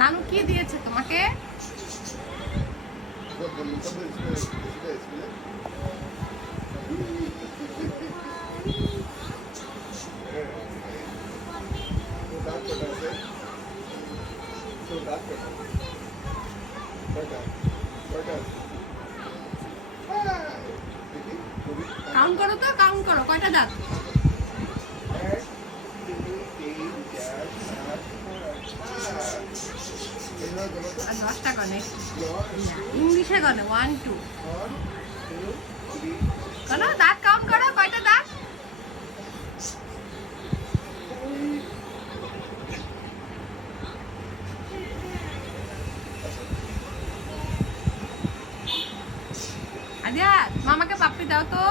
নানু কি দিয়েছে তোমাকে? কাউন্ট করো তো, কাউন্ট করো কয়টা দাঁত। আর 10টা গনে, ইংলিশে গনে 1 2 গনো, দাঁত কাউন্ট করো কয়টা দাঁত। আদিয়া মামাকে পাপ্পি দাও তো।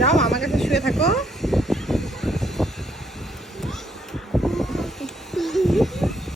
যাও মামার কাছে শুয়ে থাকো।